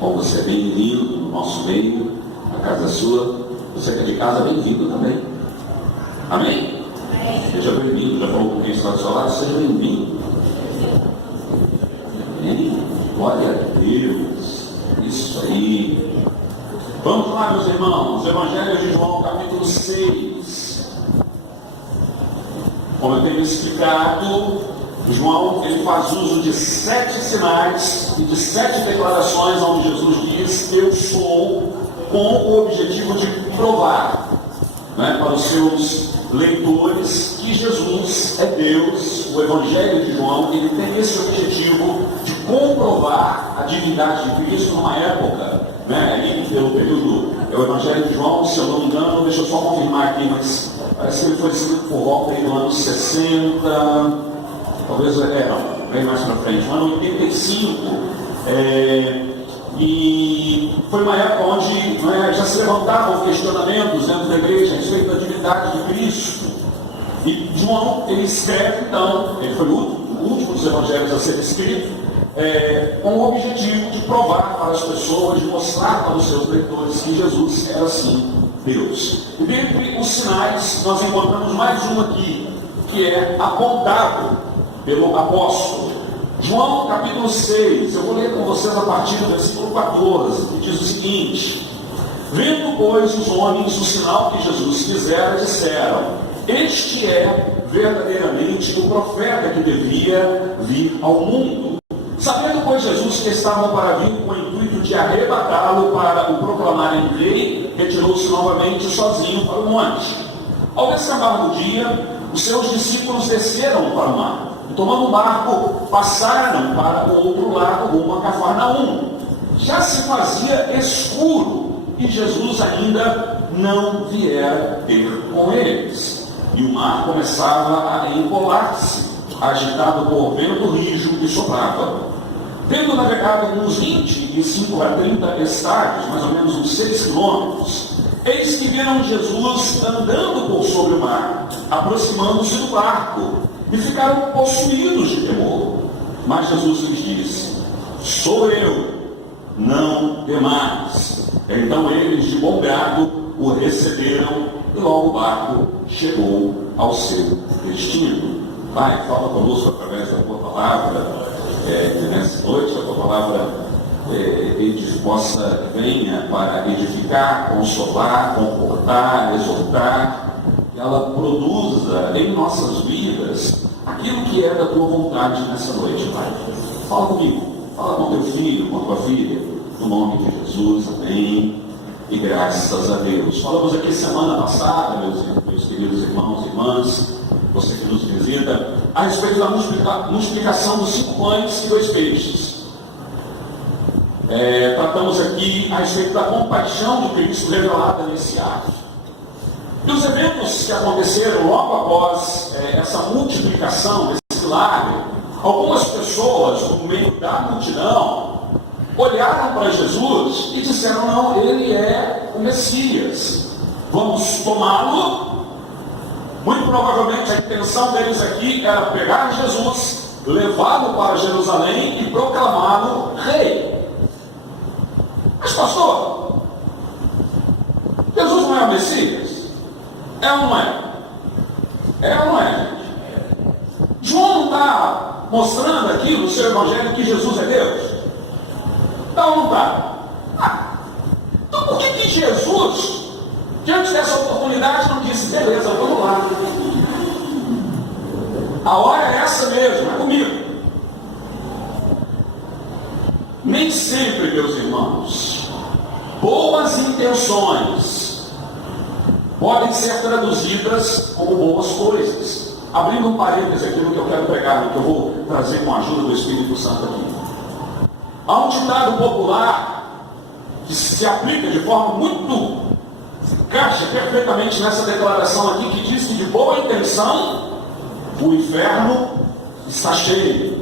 Bom, você é bem-vindo no nosso meio, na casa sua. Você que é de casa, bem-vindo também. Amém? Seja bem-vindo. Já falou com quem está do seu lado? Seja bem-vindo. Amém? Glória a Deus. Isso aí. Vamos lá, meus irmãos. Evangelho de João, capítulo 6. Como eu tenho explicado, João ele faz uso de 7 sinais e de 7 declarações onde Jesus diz: eu sou, com o objetivo de provar, né, para os seus leitores que Jesus é Deus. O Evangelho de João ele tem esse objetivo de comprovar a divindade de Cristo numa época, né, ali pelo período, é o Evangelho de João, se eu não me engano, deixa eu só confirmar aqui, mas parece que ele foi escrito por volta aí do ano 60, talvez, não, bem mais para frente, no ano 85, e foi uma época onde, né, já se levantavam questionamentos dentro da igreja a respeito da divindade de Cristo. E João, ele escreve, então, ele foi o último dos evangelhos a ser escrito, com o objetivo de provar para as pessoas, de mostrar para os seus leitores que Jesus era, sim, Deus. E dentre os sinais, nós encontramos mais um aqui, que é apontado pelo apóstolo. João capítulo 6, eu vou ler com vocês a partir do versículo 14, que diz o seguinte: vendo, pois, os homens o sinal que Jesus fizera, disseram: este é verdadeiramente o profeta que devia vir ao mundo. Sabendo, pois, Jesus que estavam para vir com o intuito de arrebatá-lo para o proclamarem rei, retirou-se novamente sozinho para o monte. Ao desembar do dia, os seus discípulos desceram para o mar. Tomando o barco, passaram para o outro lado, rumo a Cafarnaum. Já se fazia escuro e Jesus ainda não viera ter com eles. E o mar começava a empolar-se, agitado por vento rijo que soprava. Tendo navegado uns 25 a 30 estádios, mais ou menos uns 6 quilômetros, eis que viram Jesus andando por sobre o mar, aproximando-se do barco, e ficaram possuídos de temor. Mas Jesus lhes disse: sou eu, não temais. Então eles, de bom grado, o receberam, e logo o barco chegou ao seu destino. Pai, fala conosco através da tua palavra, que nessa noite a tua palavra possa venha para edificar, consolar, confortar, exortar, que ela produza em nossas vidas aquilo que é da tua vontade nessa noite, Pai. Fala comigo, fala com teu filho, com a tua filha, no nome de Jesus, amém, e graças a Deus. Falamos aqui semana passada, meus queridos irmãos e irmãs, você que nos visita, a respeito da multiplicação dos 5 pães e 2 peixes. Tratamos aqui a respeito da compaixão de Cristo revelada nesse ato. E os eventos que aconteceram logo após essa multiplicação, esse milagre, algumas pessoas, no meio da multidão, olharam para Jesus e disseram: não, ele é o Messias, vamos tomá-lo. Muito provavelmente a intenção deles aqui era pegar Jesus, levá-lo para Jerusalém e proclamá-lo rei. Mas pastor, Jesus não é o Messias? É ou não é? É ou não é? João não está mostrando aqui no seu evangelho que Jesus é Deus? Então não está. Então por que Jesus, diante dessa oportunidade, não disse: beleza, vamos lá, a hora é essa mesmo, é comigo? Nem sempre, meus irmãos, boas intenções podem ser traduzidas como boas coisas. Abrindo um parênteses aqui no que eu quero pregar, no que eu vou trazer com a ajuda do Espírito Santo aqui. Há um ditado popular que se aplica de forma muito, encaixa perfeitamente nessa declaração aqui, que diz que de boa intenção o inferno está cheio.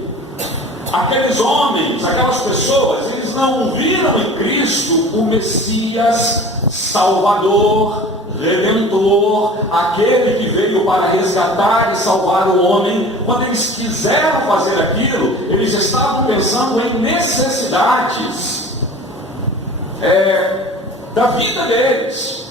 Aqueles homens, aquelas pessoas, eles não viram em Cristo o Messias Salvador, Redentor, aquele que veio para resgatar e salvar o homem. Quando eles quiseram fazer aquilo, eles estavam pensando em necessidades. da vida deles.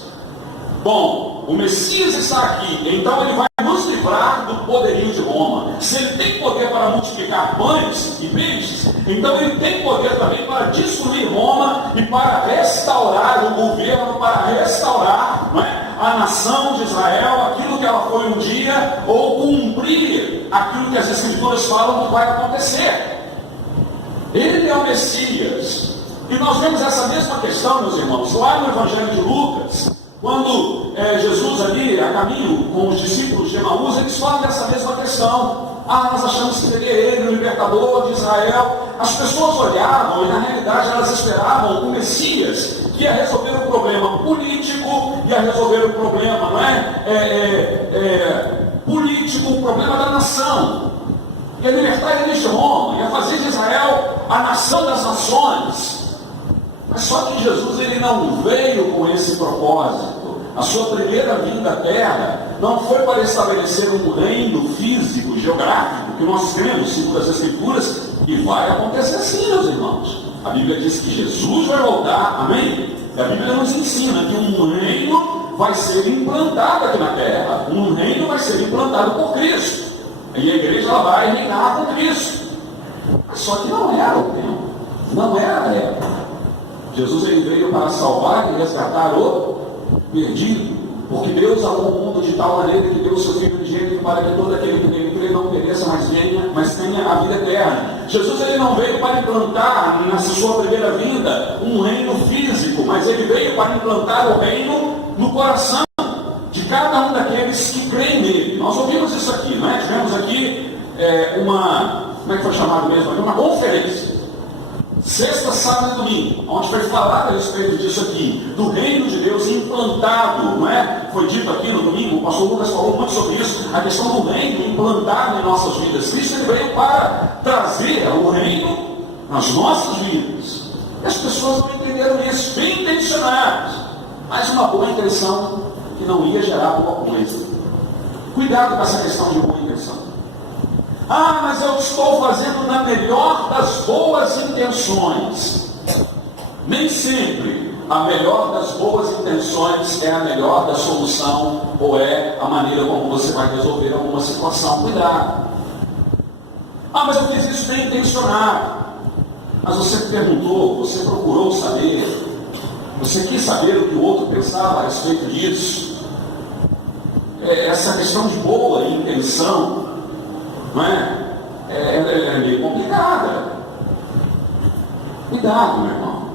Bom, o Messias está aqui, então ele vai nos livrar do poderio de Roma. Se ele tem poder para multiplicar pães e peixes, então ele tem poder também para destruir Roma e para restaurar o governo, para restaurar, não é, a nação de Israel, aquilo que ela foi um dia, ou cumprir aquilo que as Escrituras falam que vai acontecer. Ele é o Messias. E nós vemos essa mesma questão, meus irmãos, lá no Evangelho de Lucas, quando Jesus ali, a caminho com os discípulos de Emaús, eles falam dessa mesma questão. Nós achamos que seria ele, o libertador de Israel. As pessoas olhavam e na realidade elas esperavam o Messias, que ia resolver o problema político, ia resolver o problema, não político, o problema da nação. Ia libertar eles de Roma, ia fazer de Israel a nação das nações. Mas só que Jesus ele não veio com esse propósito. A sua primeira vinda à Terra não foi para estabelecer um reino físico, geográfico, que nós temos, segundo as Escrituras, e vai acontecer sim, meus irmãos. A Bíblia diz que Jesus vai voltar, amém? E a Bíblia nos ensina que um reino vai ser implantado aqui na Terra. Um reino vai ser implantado por Cristo. E a igreja ela vai reinar com Cristo. Mas só que não era o tempo. Não era a época. Jesus ele veio para salvar e resgatar o perdido. Porque Deus amou o mundo de tal maneira que deu o seu Filho unigênito para que todo aquele que nele crê não pereça, mas tenha a vida eterna. Jesus ele não veio para implantar, na sua primeira vinda, um reino físico, mas ele veio para implantar o reino no coração de cada um daqueles que creem nele. Nós ouvimos isso aqui, não é? Tivemos aqui como é que foi chamado mesmo? Uma conferência. Sexta, sábado e domingo, onde foi falado a respeito disso aqui, do reino de Deus implantado, não é? Foi dito aqui no domingo, o pastor Lucas falou muito sobre isso, a questão do reino implantado em nossas vidas. Cristo ele veio para trazer o reino nas nossas vidas. E as pessoas não entenderam isso, bem intencionadas, mas uma boa intenção que não ia gerar boa coisa. Cuidado com essa questão de boa intenção. Mas eu estou fazendo na melhor das boas intenções. Nem sempre a melhor das boas intenções é a melhor da solução ou é a maneira como você vai resolver alguma situação. Cuidado. Mas eu fiz isso bem intencionado. Mas você perguntou, você procurou saber, você quis saber o que o outro pensava a respeito disso. Essa questão de boa intenção, não é? É meio complicada. Cuidado, meu irmão.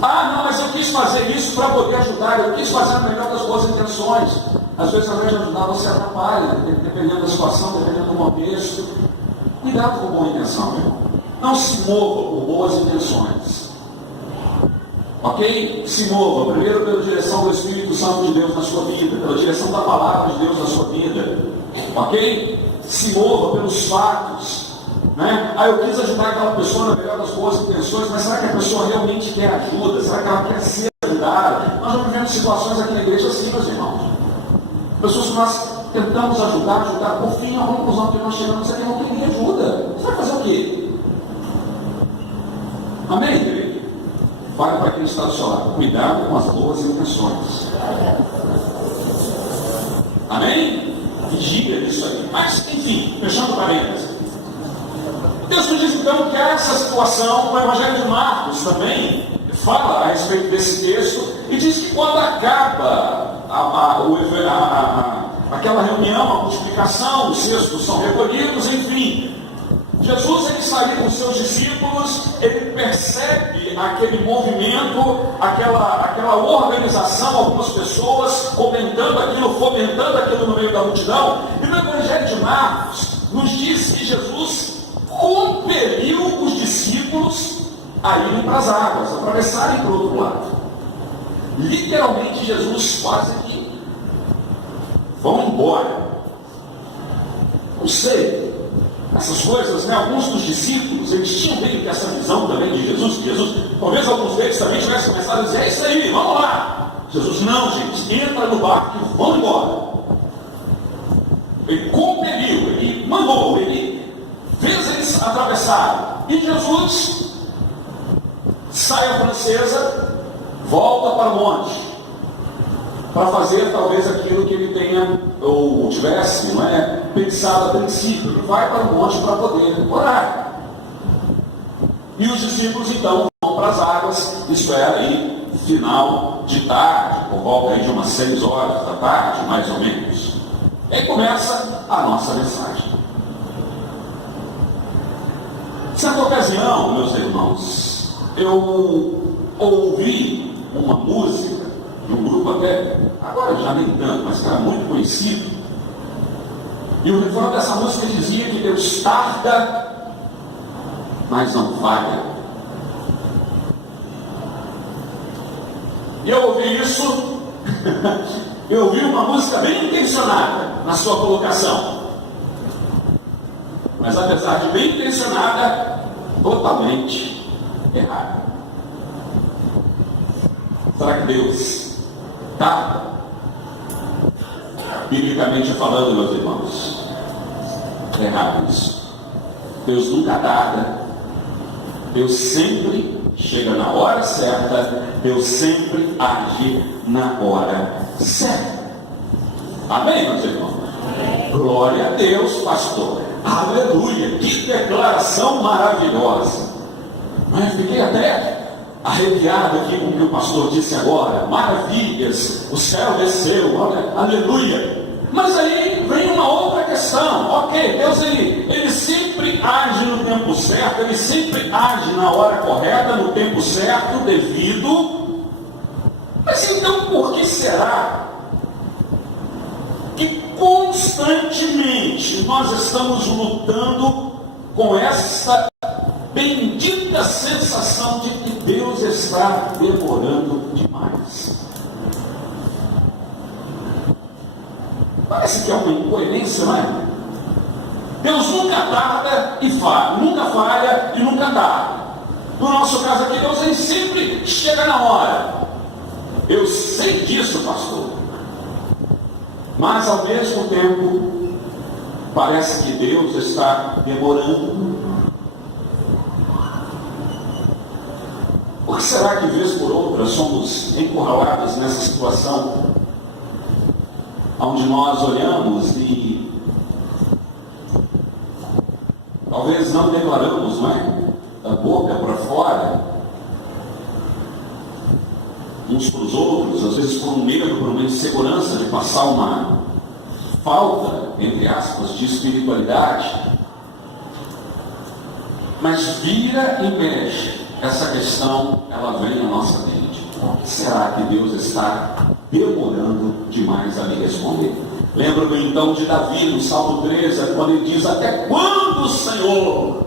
Não, mas eu quis fazer isso para poder ajudar, eu quis fazer a melhor das boas intenções. Às vezes, ao invés de ajudar, você atrapalha, dependendo da situação, dependendo do contexto. Cuidado com boa intenção, meu irmão. Não se mova por boas intenções. Ok? Se mova, primeiro pela direção do Espírito Santo de Deus na sua vida, pela direção da palavra de Deus na sua vida. Ok? Se mova pelos fatos, né? Eu quis ajudar aquela pessoa na melhor das boas intenções, mas será que a pessoa realmente quer ajuda? Será que ela quer ser ajudada? Nós já vivemos situações aqui na igreja assim, meus irmãos. Pessoas que nós tentamos ajudar, por fim, a conclusão que nós chegamos é que não queria ajuda. Você vai fazer o quê? Amém, igreja? Fale para quem está do seu lado. Cuidado com as boas intenções. Amém? Vigia isso aí. Mas, enfim, fechando parênteses. Deus nos diz então que essa situação, o Evangelho de Marcos também fala a respeito desse texto e diz que quando acaba aquela reunião, a multiplicação, os cestos são recolhidos, enfim, Jesus ele saiu com seus discípulos, ele percebe aquele movimento, aquela organização, algumas pessoas comentando aquilo, fomentando aquilo no meio da multidão, e no Evangelho de Marcos nos diz que Jesus compeliu os discípulos a irem para as águas, a atravessarem para o outro lado. Literalmente Jesus quase que vão embora. Não sei. Essas coisas, né? Alguns dos discípulos, eles tinham meio que essa visão também de Jesus, que Jesus, talvez alguns deles também tivessem começado a dizer, é isso aí, vamos lá. Jesus, não, gente, entra no barco e vamos embora. Ele compeliu, ele mandou, ele fez eles atravessarem. E Jesus sai a princesa, volta para o monte, para fazer talvez aquilo que ele tenha, ou tivesse, não é, pensado a princípio. Ele vai para o monte para poder orar. E os discípulos então vão para as águas, isso é aí, final de tarde, por volta aí de umas 6 horas da tarde, mais ou menos. E aí começa a nossa mensagem. Certa ocasião, meus irmãos, eu ouvi uma música de um grupo até, agora já nem tanto, mas que era muito conhecido. E o refrão dessa música dizia que Deus tarda, mas não falha. E eu ouvi isso, eu ouvi uma música bem intencionada na sua colocação. Mas apesar de bem intencionada, totalmente errada. Será que Deus tarda? Biblicamente falando, meus irmãos, é errado isso. Deus nunca tarda. Deus sempre chega na hora certa. Deus sempre age na hora certa. Amém, meus irmãos? Glória a Deus, pastor. Aleluia, que declaração maravilhosa. Fiquei até arrepiado aqui com o que o pastor disse agora. Maravilhas, o céu desceu, aleluia. Mas aí vem uma outra questão. Ok, Deus ele sempre age no tempo certo, ele sempre age na hora correta, no tempo certo, devido. Mas então por que será que constantemente nós estamos lutando com essa bendita sensação de que Deus está demorando demais? Parece que é uma incoerência, não é? Deus nunca tarda e falha, nunca falha e nunca tarda. No nosso caso aqui, Deus ele sempre chega na hora. Eu sei disso, pastor. Mas ao mesmo tempo, parece que Deus está demorando. Por que será que, vez por outra, somos encurralados nessa situação, onde nós olhamos e talvez não declaramos, não é? Da boca para fora, uns para os outros, às vezes por um medo, por uma insegurança de passar uma falta, entre aspas, de espiritualidade, mas vira e mexe, essa questão, ela vem à nossa mente. Por que será que Deus está demorando demais a me responder? Lembro-me então de Davi, no Salmo 13, quando ele diz: até quando, Senhor?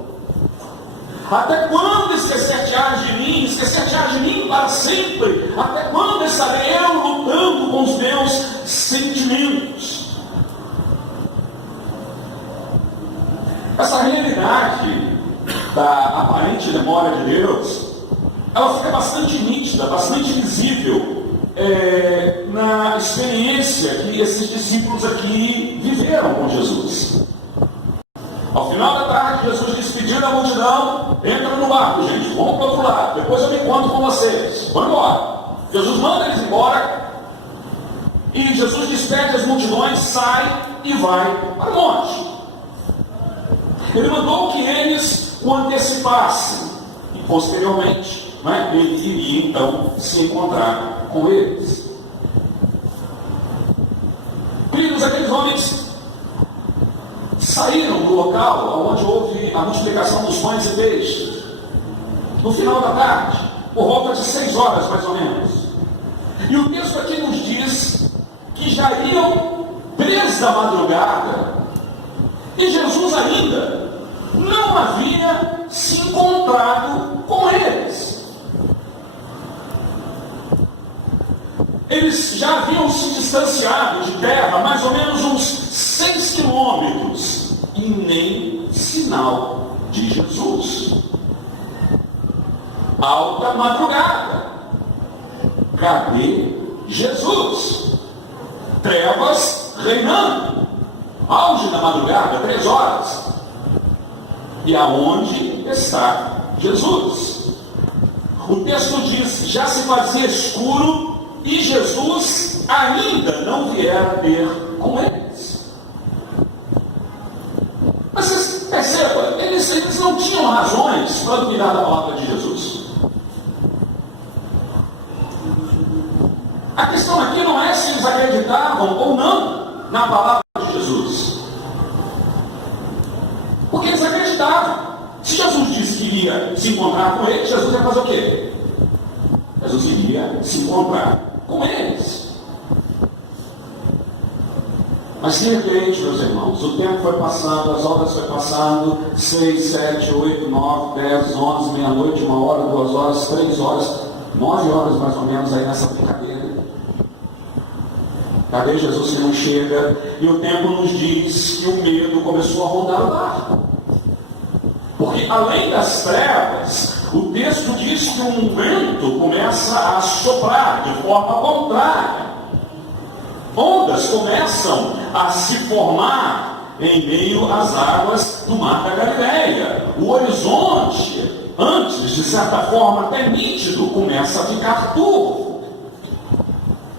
Até quando esquecer-te-ás de mim? Esquecer-te-ás de mim para sempre? Até quando estarei eu lutando com os meus sentimentos? Essa realidade da aparente demora de Deus, ela fica bastante nítida, bastante visível na experiência que esses discípulos aqui viveram com Jesus. Ao final da tarde, Jesus despedindo a multidão: entra no barco, gente, vamos para o outro lado, depois eu me encontro com vocês, vamos embora. Jesus manda eles embora, e Jesus despede as multidões, sai e vai para o monte. Ele mandou que eles o antecipassem, e posteriormente, ele iria então se encontrar com eles. Queridos, aqueles homens saíram do local onde houve a multiplicação dos pães e peixes, no final da tarde, por volta de 6 horas mais ou menos. E o texto aqui nos diz que já iam desde a madrugada, e Jesus ainda não havia se encontrado com eles. Eles já haviam se distanciado de terra mais ou menos uns 6 quilômetros, e nem sinal de Jesus. Alta madrugada, cadê Jesus? Trevas reinando, auge da madrugada, 3 horas. E aonde está Jesus? o texto diz, já se fazia escuro e Jesus ainda não viera ter com eles. Mas você perceba, eles não tinham razões para duvidar da palavra de Jesus. A questão aqui não é se eles acreditavam ou não na palavra de Jesus. Porque eles acreditavam. Se Jesus disse que iria se encontrar com eles, Jesus ia fazer o quê? Jesus iria se encontrar com eles. Mas de repente, meus irmãos, o tempo foi passando, as horas foi passando, 6, 7, 8, 9, 10, 11, meia-noite, 1 hora, 2 horas, 3 horas, 9 horas mais ou menos aí nessa brincadeira. Cadê Jesus que não chega? E o tempo nos diz que o medo começou a rondar o barco. Porque além das trevas, o texto diz que um vento começa a soprar de forma contrária. Ondas começam a se formar em meio às águas do Mar da Galileia. O horizonte, antes de certa forma até nítido, começa a ficar turvo.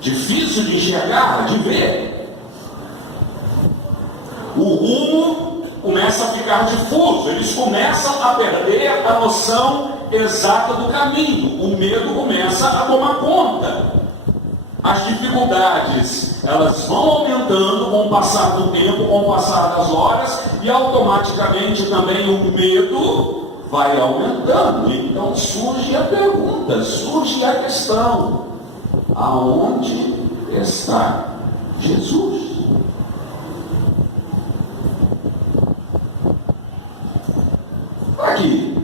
Difícil de enxergar, de ver. O rumo começa a ficar difuso. Eles começam a perder a noção exata do caminho. O medo começa a tomar conta. As dificuldades, elas vão aumentando com o passar do tempo, com o passar das horas, e automaticamente também o medo vai aumentando. Então surge a pergunta, surge a questão: aonde está Jesus? Aqui.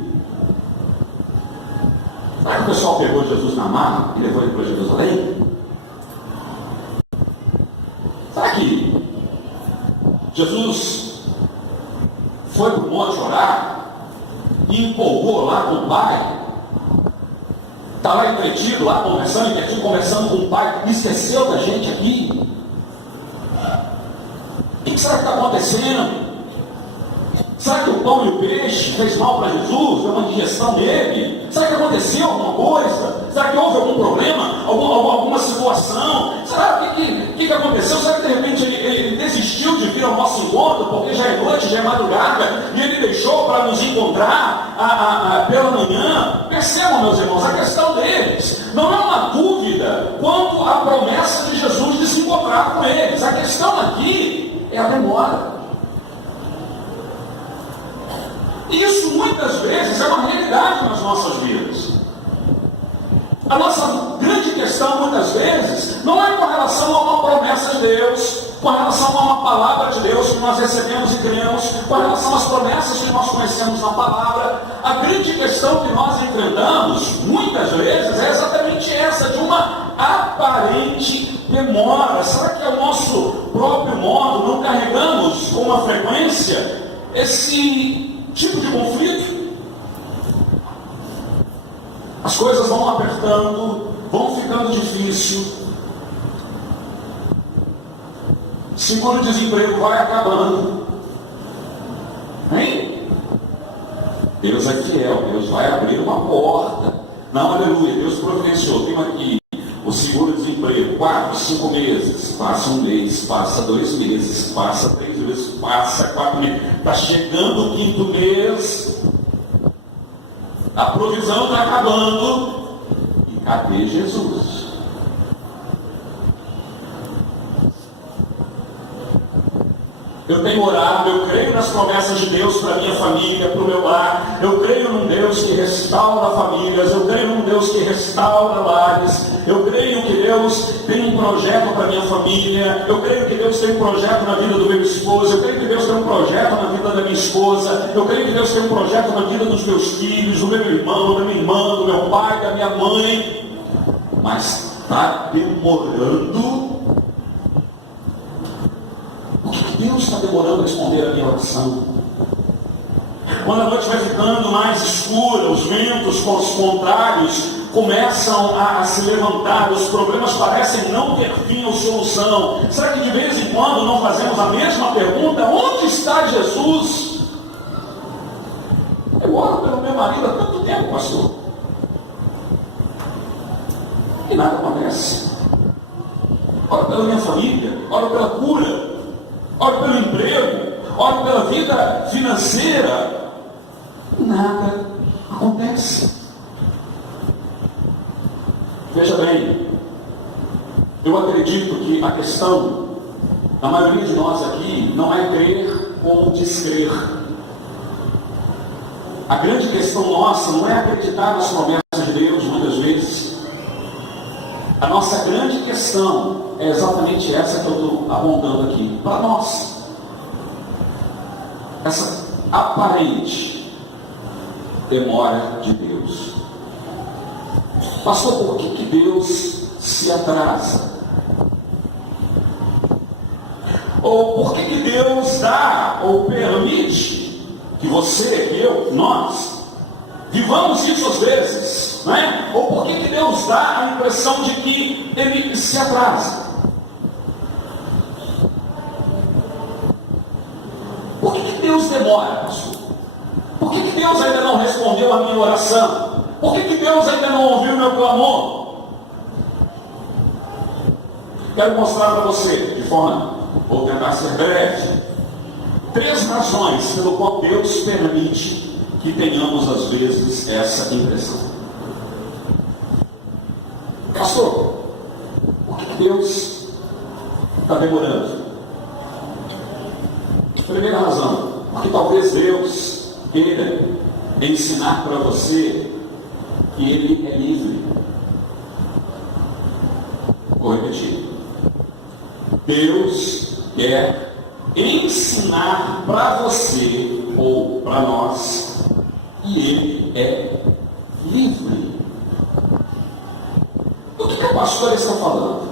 Será que o pessoal pegou Jesus na mala e levou ele para Jerusalém? Será que Jesus foi para o monte orar e empolgou lá com o Pai? Está lá entretido, lá conversando com o Pai, e esqueceu da gente aqui? O que será que está acontecendo? Será que o pão e o peixe fez mal para Jesus? Deu uma digestão nele? Será que aconteceu alguma coisa? Será que houve algum problema? Alguma situação? Será que aconteceu? Será que de repente ele desistiu de vir ao nosso encontro porque já é noite, já é madrugada, e ele deixou para nos encontrar pela manhã? Percebam, meus irmãos, a questão deles não é uma dúvida quanto à promessa de Jesus de se encontrar com eles. A questão aqui é a demora. Isso muitas vezes é uma realidade nas nossas vidas. A nossa grande questão muitas vezes não é com relação a uma promessa de Deus, com relação a uma palavra de Deus que nós recebemos e cremos, com relação às promessas que nós conhecemos na palavra. A grande questão que nós enfrentamos muitas vezes é exatamente essa, de uma aparente demora. Será que é o nosso próprio modo? Não carregamos com uma frequência esse tipo de conflito? As coisas vão apertando, vão ficando difícil. Seguro-desemprego vai acabando. Hein? Deus é fiel, Deus vai abrir uma porta. Não, aleluia, Deus providenciou. Tem aqui o seguro-desemprego, 4, 5 meses, passa 1 mês, passa 2 meses, passa 3 meses, passa 4 meses, está chegando o 5º mês, a provisão está acabando, e cadê Jesus? Eu tenho orado, eu creio nas promessas de Deus para a minha família, para o meu lar. Eu creio num Deus que restaura famílias. Eu creio num Deus que restaura lares. Eu creio que Deus tem um projeto para a minha família. Eu creio que Deus tem um projeto na vida do meu esposo. Eu creio que Deus tem um projeto na vida da minha esposa. Eu creio que Deus tem um projeto na vida dos meus filhos, do meu irmão, da minha irmã, do meu pai, da minha mãe. Mas está demorando. Por que Deus está demorando a responder a minha oração? Quando a noite vai ficando mais escura, os ventos contrários começam a se levantar, os problemas parecem não ter fim ou solução. Será que de vez em quando não fazemos a mesma pergunta? Onde está Jesus? Eu oro pelo meu marido há tanto tempo, pastor. e nada acontece. Oro pela minha família, oro pela cura, oro pelo emprego, oro pela vida financeira, nada acontece. Veja bem, eu acredito que a questão da maioria de nós aqui não é crer ou descrer. A grande questão nossa não é acreditar nas promessas de Deus, muitas vezes. A nossa grande questão é exatamente essa que eu estou apontando aqui para nós. Essa aparente demora de Deus. Pastor, por que Deus se atrasa? Ou por que Deus dá ou permite que você, eu, nós, vivamos isso às vezes, não é? Ou por que Deus dá a impressão de que Ele se atrasa? Por que Deus demora, pastor? Por que Deus ainda não respondeu a minha oração? Por que Deus ainda não ouviu o meu clamor? Quero mostrar para você, de forma, vou tentar ser breve, 3 razões pelo qual Deus permite que tenhamos às vezes essa impressão. Pastor, por que Deus está demorando? Primeira razão, porque talvez Deus queira ensinar para você que Ele é livre. Vou repetir. Deus quer ensinar para você ou para nós que Ele é livre. O que o pastor está falando?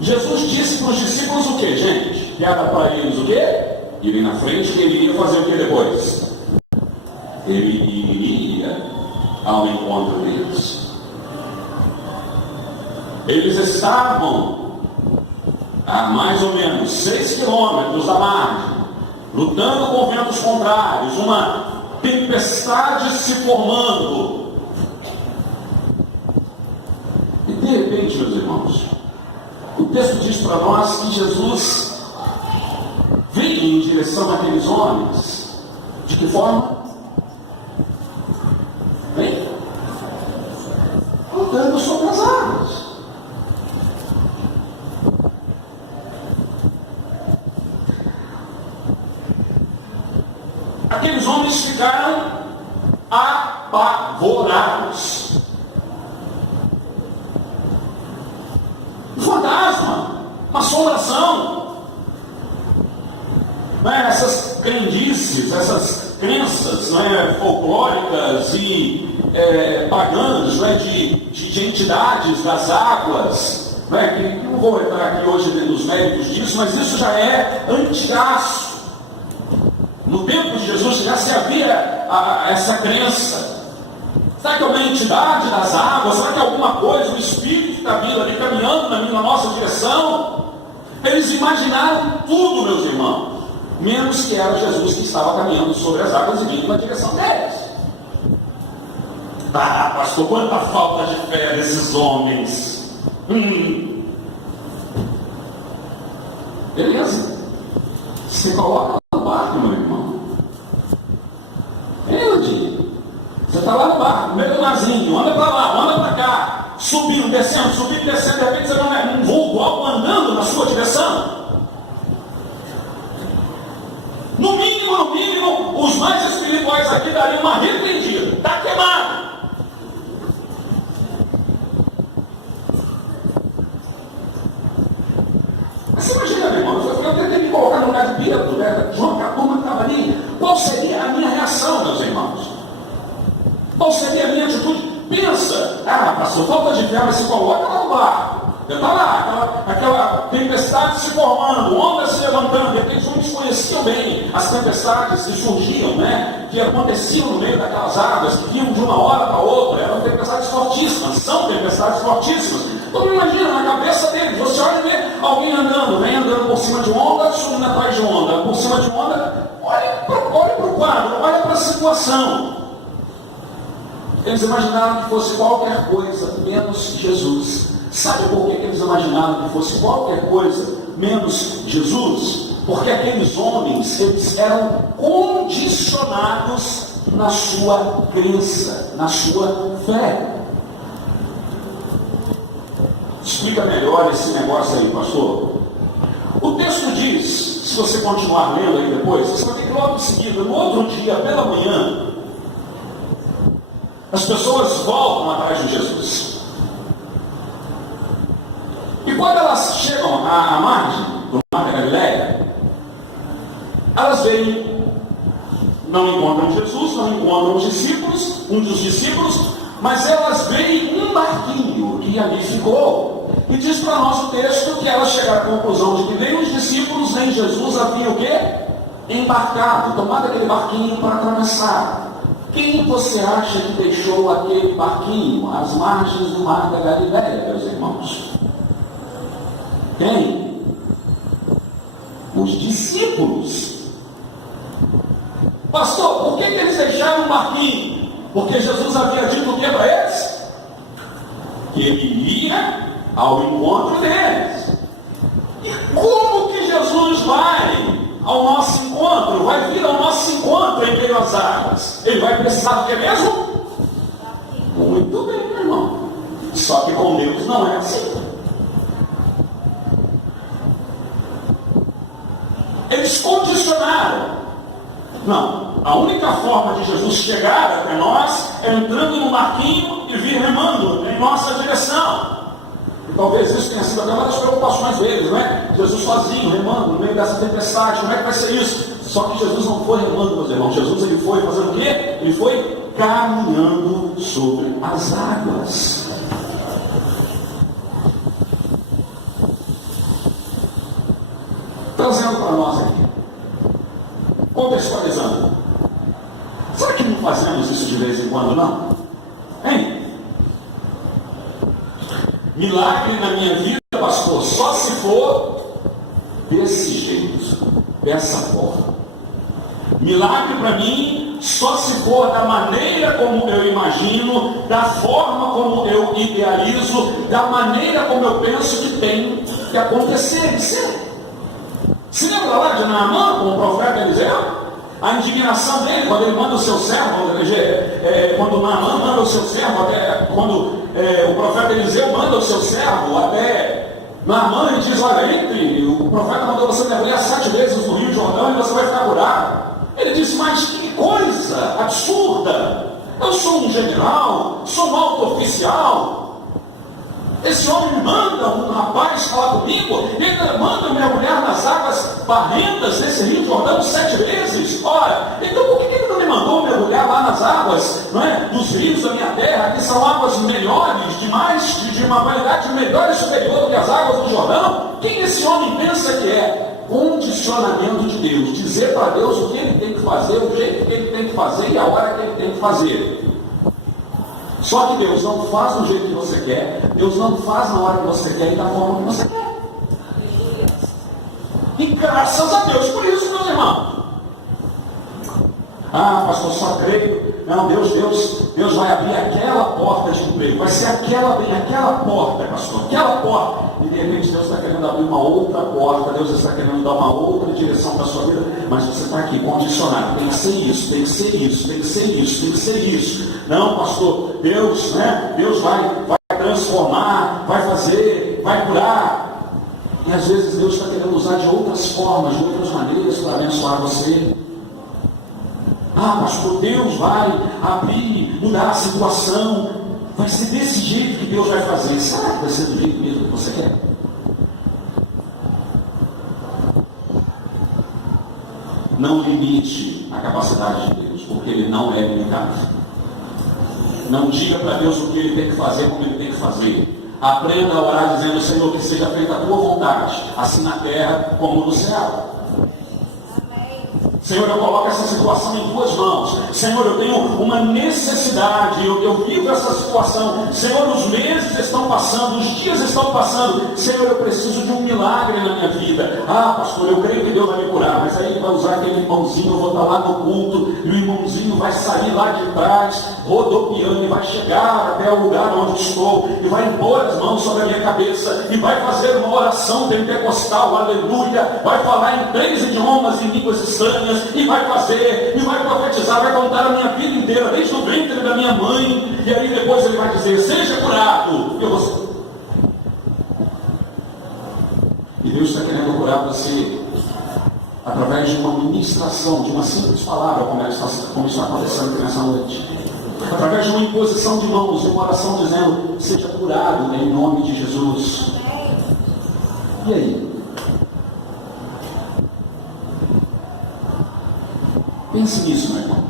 Jesus disse para os discípulos o que, gente? Que era para eles o quê? Irem na frente, que Ele ia fazer o que depois? Ele iria ao encontro deles. Eles estavam a mais ou menos 6 quilômetros da margem, lutando com ventos contrários, uma tempestade se formando. E de repente, meus irmãos, o texto diz para nós que Jesus veio em direção àqueles homens. De que forma? Vem lutando sobre as águas. Aqueles homens ficaram apavorados. Um fantasma, uma assombração. Essas crendices, essas crenças folclóricas e pagãs de entidades das águas, que não vou entrar aqui hoje nos méritos disso, mas isso já é antigaço. No tempo de Jesus já se havia essa crença. Será que é uma entidade das águas? Será que é alguma coisa, um espírito que está vindo ali, caminhando na nossa direção? Eles imaginaram tudo, meus irmãos, menos que era Jesus que estava caminhando sobre as águas e vindo na direção deles. Ah, pastor, quanta falta de fé desses homens. Beleza? Se coloca no barco, meu irmão. Você está lá no barco, no meio do marzinho, anda para lá, anda para cá, subindo, descendo, de repente você vai um vulto, algo andando na sua direção. No mínimo, os mais espirituais aqui dariam uma repreendida. Está queimado. Mas você imagina, meu irmão, eu tentei me colocar no lugar de Pedro, João, que a turma estava ali. Qual seria a minha reação, meus irmãos? Qual seria a minha atitude? Pensa, pastor, falta de fé, mas se coloca lá no barco. Está lá, aquela tempestade se formando, ondas se levantando, aqueles homens conheciam bem as tempestades que surgiam, que aconteciam no meio daquelas águas, que vinham de uma hora para outra, eram tempestades fortíssimas, são tempestades fortíssimas. Então imagina, na cabeça deles, você olha e vê alguém vem andando por cima de onda, subindo atrás de onda, por cima de onda, olhe para o quadro, olha para a situação. Eles imaginaram que fosse qualquer coisa menos Jesus. Sabe por que eles imaginaram que fosse qualquer coisa menos Jesus? Porque aqueles homens, eles eram condicionados na sua crença, na sua fé. Explica melhor esse negócio aí, pastor. O texto diz, se você continuar lendo aí depois, você vai ver que logo em seguida, no outro dia, pela manhã, as pessoas voltam atrás de Jesus. E quando elas chegam à margem do Mar da Galileia, elas veem, não encontram Jesus, não encontram os discípulos, um dos discípulos, mas elas veem um barquinho que ali ficou. E diz para nós o texto que elas chegaram à conclusão de que nem os discípulos, nem Jesus haviam o quê? Embarcado, tomado aquele barquinho para atravessar. Quem você acha que deixou aquele barquinho às margens do Mar da Galileia, meus irmãos? Quem? Os discípulos. Pastor, por que eles deixaram o barquinho? Porque Jesus havia dito o que para eles? Que ele ia ao encontro deles. E como que Jesus vai ao nosso encontro? Vai vir ao nosso encontro em meio às águas. Ele vai precisar do que mesmo? Muito bem, meu irmão. Só que com Deus não é assim. Eles condicionaram. Não, a única forma de Jesus chegar até nós é entrando no barquinho e vir remando em nossa direção. E talvez isso tenha sido até uma das preocupações deles, não é? Jesus sozinho, remando, no meio dessa tempestade, como é que vai ser isso? Só que Jesus não foi remando, meus irmãos. Jesus ele foi fazendo o quê? Ele foi caminhando sobre as águas. Trazendo para nós aqui, contextualizando. Será que não fazemos isso de vez em quando, não? Hein? Milagre na minha vida, pastor, só se for desse jeito, dessa forma. Milagre para mim só se for da maneira como eu imagino, da forma como eu idealizo, da maneira como eu penso que tem que acontecer. Se lembra lá de Naamã, com o profeta Eliseu? A indignação dele, quando ele manda o seu servo, quando Naamã manda o seu servo, quando o profeta Eliseu manda o seu servo até Naamã e diz: olha, entre, o profeta mandou você mergulhar 7 vezes no Rio Jordão e você vai ficar curado. Ele disse: mas que coisa absurda! Eu sou um general, sou um alto oficial. Esse homem manda um rapaz falar comigo, ele manda eu mergulhar nas águas barrentas desse Rio Jordão 7 vezes. Ora, então por que ele não me mandou mergulhar lá nas águas, não é, dos rios da minha terra, que são águas melhores, de uma qualidade melhor e superior do que as águas do Jordão? Quem esse homem pensa que é? Condicionamento de Deus, dizer para Deus o que ele tem que fazer, o jeito que ele tem que fazer e a hora que ele tem que fazer. Só que Deus não faz do jeito que você quer, Deus não faz na hora que você quer e da forma que você quer. E graças a Deus por isso, meus irmãos. Ah, pastor, só creio. Não, Deus vai abrir aquela porta de emprego. Vai ser aquela porta, pastor, aquela porta. E de repente Deus está querendo abrir uma outra porta, Deus está querendo dar uma outra direção para a sua vida, mas você está aqui condicionado. Tem que ser isso, tem que ser isso, tem que ser isso, tem que ser isso. Não, pastor, Deus vai transformar, vai fazer, vai curar. E às vezes Deus está querendo usar de outras formas, de outras maneiras para abençoar você. Ah, pastor, Deus vai abrir, mudar a situação. Vai ser desse jeito que Deus vai fazer. Será que vai ser do jeito mesmo que você quer? Não limite a capacidade de Deus, porque Ele não é limitado. Não diga para Deus o que Ele tem que fazer, como Ele tem que fazer. Aprenda a orar dizendo: Senhor, que seja feita a Tua vontade, assim na terra como no céu. Senhor, eu coloco essa situação em tuas mãos. Senhor, eu tenho uma necessidade, eu vivo essa situação. Senhor, os meses estão passando, os dias estão passando. Senhor, eu preciso de um milagre na minha vida. Ah, pastor, eu creio que Deus vai me curar. Mas aí ele vai usar aquele irmãozinho, eu vou estar lá no culto, e o irmãozinho vai sair lá de trás, rodopiando, e vai chegar até o lugar onde estou, e vai impor as mãos sobre a minha cabeça, e vai fazer uma oração pentecostal, aleluia, vai falar em 3 idiomas, em línguas estranhas, e vai fazer, e vai profetizar, vai contar a minha vida inteira, desde o ventre da minha mãe, e aí depois ele vai dizer, seja curado. Eu vou... E Deus está querendo curar você através de uma ministração, de uma simples palavra, como está acontecendo aqui nessa noite. Através de uma imposição de mãos, de uma oração dizendo, seja curado em nome de Jesus. E aí? Pense nisso, meu irmão.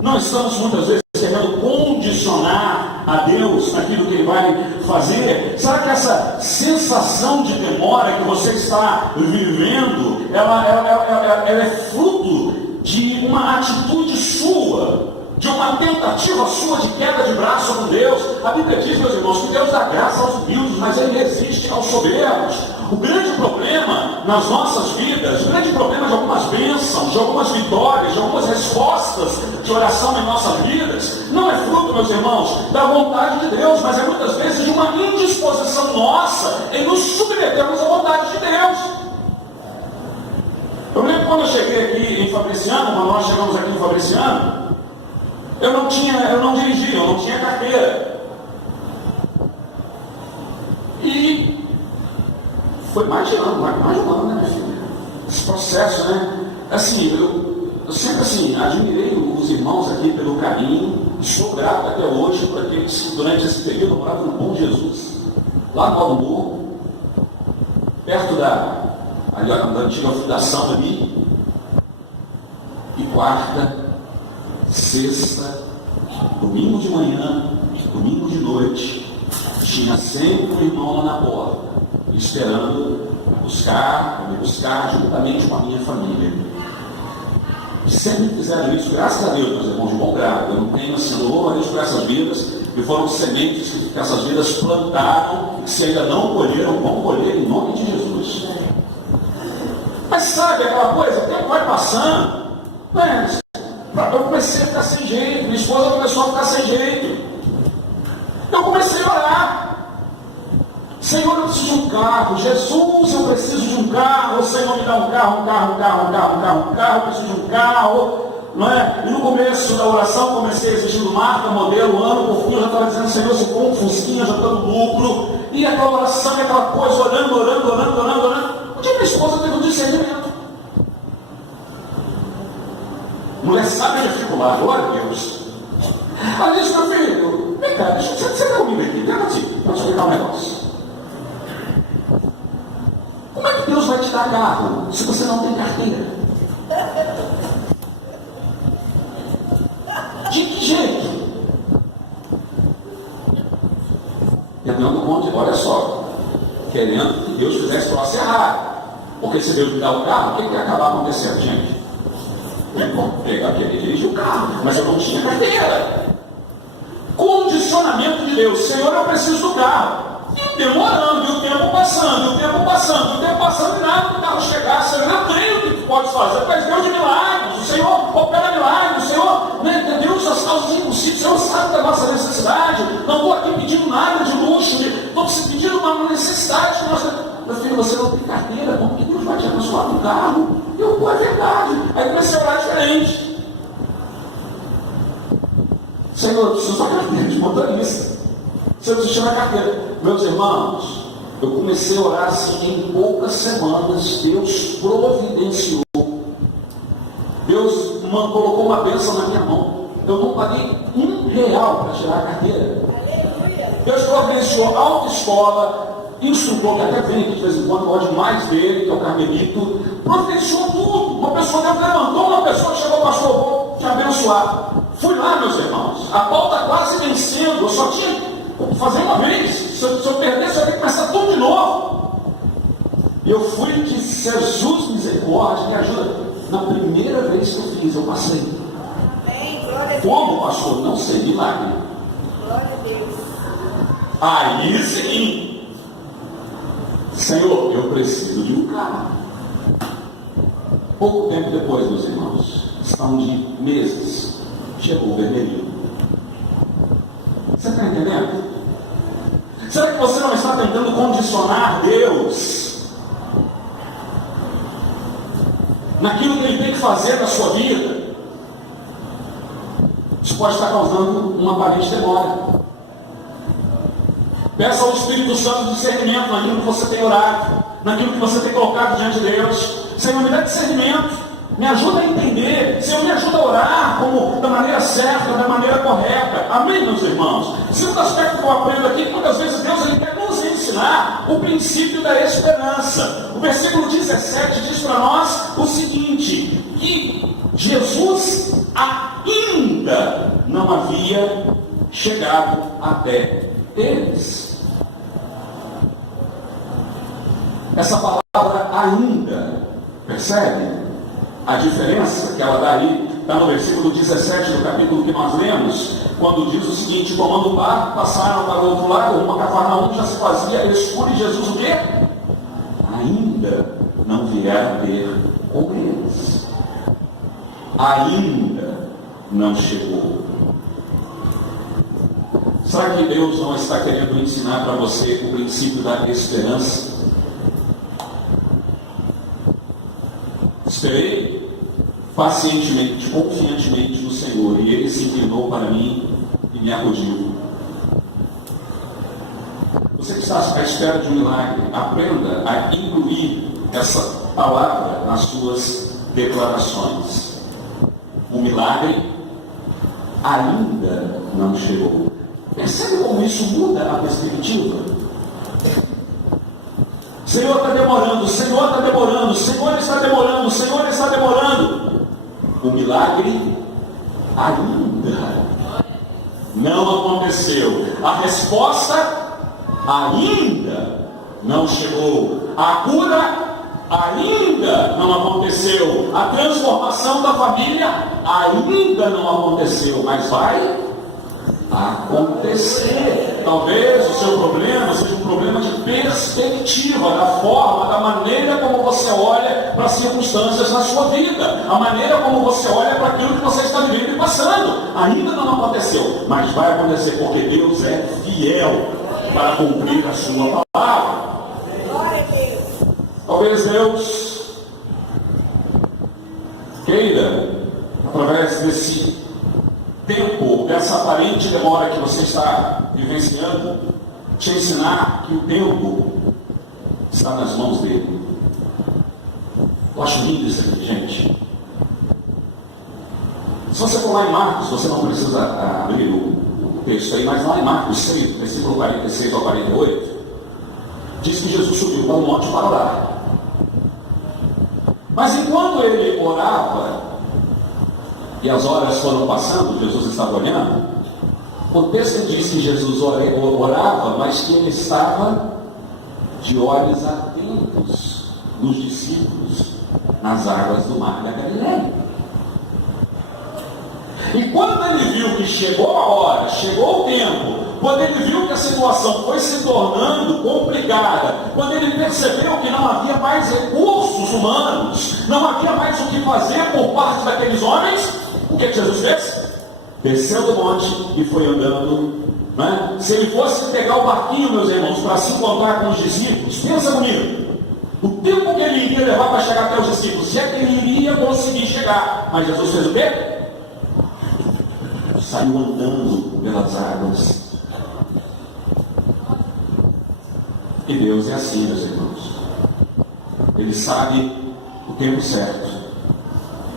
Nós estamos muitas vezes querendo condicionar a Deus naquilo que Ele vai fazer. Será que essa sensação de demora que você está vivendo, ela é fruto de uma atitude sua, de uma tentativa sua de queda de braço com Deus? A Bíblia diz, meus irmãos, que Deus dá graça aos humildes, mas Ele resiste aos soberbos. O grande problema nas nossas vidas, o grande problema de algumas bênçãos, de algumas vitórias, de algumas respostas de oração em nossas vidas, não é fruto, meus irmãos, da vontade de Deus, mas é muitas vezes de uma indisposição nossa em nos submetermos à vontade de Deus. Eu lembro quando eu cheguei aqui em Fabriciano, quando nós chegamos aqui em Fabriciano, eu não dirigia, eu não tinha carteira. E foi mais de um ano, né, minha filha? Esse processo, né? Assim, eu sempre assim, admirei os irmãos aqui pelo carinho, estou grato até hoje por aqueles que durante esse período moravam no Bom Jesus, lá no Alto Morro, perto da antiga fundação ali, e quarta, sexta, domingo de manhã, domingo de noite, tinha sempre um irmão lá na porta, esperando me buscar juntamente com a minha família. E sempre fizeram isso, graças a Deus, meus irmãos, de bom grado. Eu não tenho assim, louvo a Deus por essas vidas, que foram sementes que essas vidas plantaram, e que se ainda não colheram, vão colher em nome de Jesus. Mas sabe aquela coisa, o tempo vai passando, né? Eu comecei a ficar sem jeito, minha esposa começou a ficar sem jeito. Eu comecei a orar. Senhor, eu preciso de um carro. Jesus, eu preciso de um carro. O Senhor me dá um carro, eu preciso de um carro. Não é? E no começo da oração, comecei exigindo marca, modelo, ano, por fim, eu já estava dizendo, Senhor, se for um fusquinha, já estou no lucro. E aquela oração, aquela coisa, orando. Um dia minha esposa teve um discernimento. Mulher sabe a dificuldade, glória a Deus. Ela disse, meu filho, vem cá, você está comigo aqui, vem aqui, vou te explicar um negócio. Como é que Deus vai te dar carro se você não tem carteira? De que jeito? Perdendo o monte, olha só, querendo que Deus fizesse troço errado. Porque se Deus me dá o carro, o que ia acabar acontecendo, gente? Pegar querer dirigir o carro, mas eu não tinha carteira. Condicionamento de Deus, Senhor, eu preciso do carro. E demorando, e o tempo passando, e nada do carro chegar. Senhor, eu não creio que tu pode fazer, mas Deus de milagres, o Senhor opera milagres, o Senhor, né, Deus das causas impossíveis, o Senhor sabe da nossa necessidade. Não estou aqui pedindo nada de luxo, estou pedindo uma necessidade que nós. Meu filho, você não tem carteira, como que Deus vai te abençoar no carro? Eu, é verdade. Aí comecei a orar diferente. Senhor, eu preciso da carteira de motorista. Senhor, eu preciso da carteira. Meus irmãos, eu comecei a orar assim, em poucas semanas, Deus providenciou. Deus colocou uma bênção na minha mão. Eu não paguei R$1 para tirar a carteira. Deus providenciou autoescola, instrutor, que até vem aqui de vez em quando, pode mais dele, que é o Carmelito, providenciou tudo. Uma pessoa levantou, uma pessoa chegou, pastor, vou te abençoar. Fui lá, meus irmãos, a pauta quase vencendo, eu só tinha que fazer uma vez. Se eu perdesse, eu ia começar tudo de novo. E eu fui, que Jesus misericórdia, me ajuda. Na primeira vez que eu fiz, eu passei. Amém. Glória a Deus. Como, pastor? Não sei, milagre. Glória a Deus. Aí sim, Senhor, eu preciso de um carro. Pouco tempo depois, meus irmãos, questão de meses, chegou o vermelhinho. Você está entendendo? Será que você não está tentando condicionar Deus naquilo que Ele tem que fazer na sua vida? Isso pode estar causando uma aparente demora. Peça ao Espírito Santo discernimento naquilo que você tem orado, naquilo que você tem colocado diante de Deus. Senhor, me dá discernimento. Me ajuda a entender. Senhor, me ajuda a orar da maneira certa, da maneira correta. Amém, meus irmãos? O segundo aspecto que eu aprendo aqui, que muitas vezes Deus Ele quer nos ensinar o princípio da esperança. O versículo 17 diz para nós o seguinte, que Jesus ainda não havia chegado até eles. Essa palavra ainda, percebe? A diferença que ela dá aí, está no versículo 17 do capítulo que nós lemos, quando diz o seguinte: tomando o barco, passaram para o outro lado, uma Cafarnaum já se fazia escuro, e Jesus o quê? Ainda não vieram ter com eles. Ainda não chegou. Será que Deus não está querendo ensinar para você o princípio da esperança? Esperei pacientemente, confiantemente no Senhor, e Ele se inclinou para mim e me acudiu. Você que está à espera de um milagre, aprenda a incluir essa palavra nas suas declarações. O milagre ainda não chegou. Percebe como isso muda a perspectiva? Senhor, está demorando, Senhor está demorando, Senhor está demorando, Senhor está demorando. O milagre ainda não aconteceu. A resposta ainda não chegou. A cura ainda não aconteceu. A transformação da família ainda não aconteceu. Mas vai acontecer. Talvez o seu problema seja um problema de perspectiva, da forma, da maneira como você olha para as circunstâncias na sua vida, a maneira como você olha para aquilo que você está vivendo e passando. Ainda não aconteceu, mas vai acontecer, porque Deus é fiel para cumprir a sua palavra. Talvez Deus queira, através desse tempo, dessa aparente demora que você está vivenciando, te ensinar que o tempo está nas mãos dele. Eu acho lindo isso aqui, gente. Se você for lá em Marcos, você não precisa abrir o texto aí, mas lá em Marcos 6, versículo 46 ao 48, diz que Jesus subiu para o monte para orar. Mas enquanto ele orava, e as horas foram passando, Jesus estava olhando, o texto diz que Jesus orava, mas que ele estava de olhos atentos nos discípulos, nas águas do mar da Galileia. E quando ele viu que chegou a hora, chegou o tempo, quando ele viu que a situação foi se tornando complicada, quando ele percebeu que não havia mais recursos humanos, não havia mais o que fazer por parte daqueles homens, o que Jesus fez? Desceu do monte e foi andando. Né? Se ele fosse pegar o barquinho, meus irmãos, para se encontrar com os discípulos, pensa comigo, o tempo que ele iria levar para chegar até os discípulos, se é que ele iria conseguir chegar. Mas Jesus fez o quê? Saiu andando pelas águas. E Deus é assim, meus irmãos. Ele sabe o tempo certo.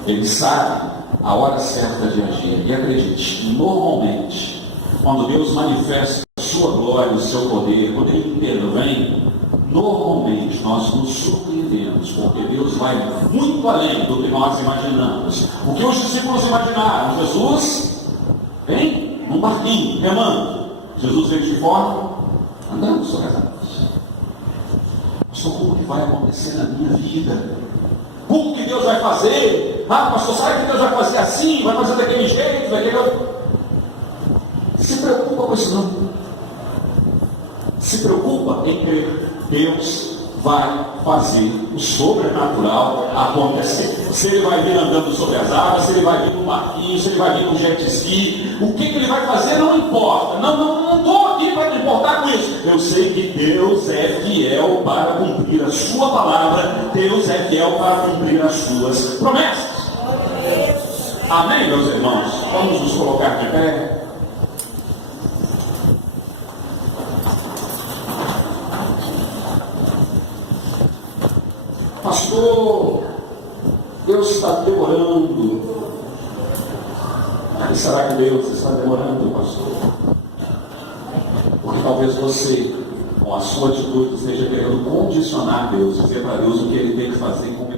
Ele sabe a hora certa de agir. E acredite, normalmente, quando Deus manifesta a sua glória, o seu poder, quando Ele intervém, normalmente nós nos surpreendemos, porque Deus vai muito além do que nós imaginamos. O que os discípulos imaginaram? Jesus vem num barquinho, remando. Jesus veio de fora, andando sobre as águas. Mas como que vai acontecer na minha vida? o que Deus vai fazer? Ah, pastor, sabe que Deus vai fazer assim, vai fazer daquele jeito, daquele outro? Se preocupa com isso não. Se preocupa em crer. Deus vai fazer o sobrenatural acontecer. Se ele vai vir andando sobre as águas, se ele vai vir no barquinho, se ele vai vir no jet ski, o que ele vai fazer não importa. Não estou aqui para me importar com isso. Eu sei que Deus é fiel para cumprir a sua palavra. Deus é fiel para cumprir as suas promessas. Amém, meus irmãos? Vamos nos colocar de pé. Pastor, Deus está demorando. Será que Deus está demorando, pastor? Porque talvez você, com a sua atitude, esteja querendo condicionar Deus, dizer para Deus o que Ele tem que fazer com